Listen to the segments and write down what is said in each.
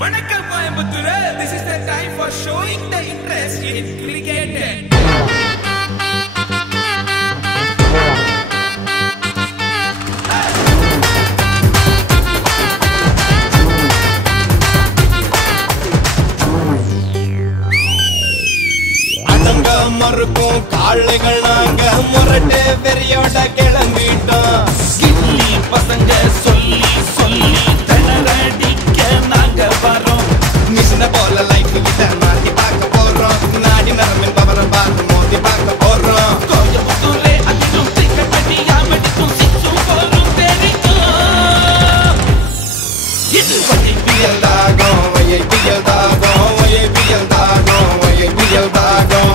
Vanakkam Coimbatore, this is the time for showing the interest in cricket. Adanga marukkum kaaligal naanga murate veriyoda kelambitom gilli pasanga solli thanaradikke naanga varom mishna bola life idha maati paaka porom naadi naramin pavara paathu modi paaka porom Coimbatore adinum cricket adiya meditum sixu porum therikku idu IPL daagom IPL daagom IPL daagom IPL daagom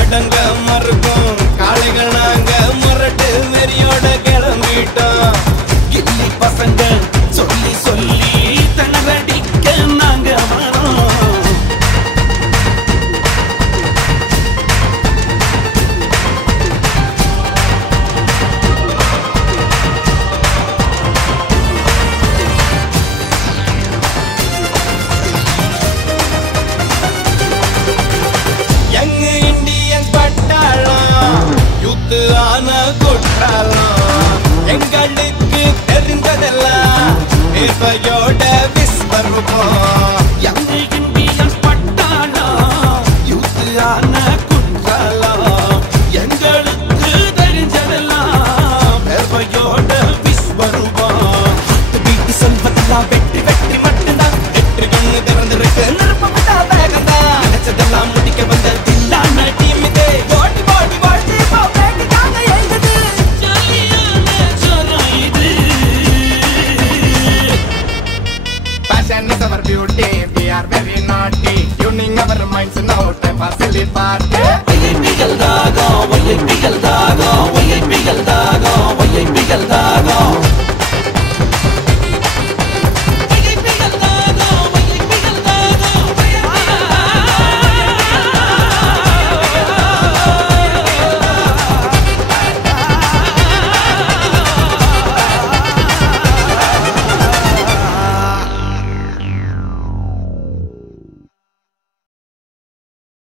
adanga marugum kaaligal naanga murate veriyoda kelambitom gilli pasanga solli thanaradikke naanga varom young Indian பட்டாளம் youth ஆன குற்றாலம் எங்களுக்கு தெரிஞ்சதெல்லாம் பேர்வையோட விஸ்வரூபம் young Indian பட்டாளம் youth ஆன குற்றாலம் எங்களுக்கு தெரிஞ்சதெல்லாம் பேர்வையோட விஸ்வரூபம் வீட்டு சொல்வதெல்லாம் வெற்றி மட்டும்தான் வெற்றி கண்ணு திறந்திருக்கு நிரப்பப்பட்ட வேகம்தான் நினைச்சதெல்லாம் முடிக்க வந்த தில்லான டீம் இதே ஓடி போவேண்டிக்காக எழுது ஜாலியான ஜோரம் இது Passion is our beauty, we are very naughty Tuning our minds now, time for silly party IPL daagom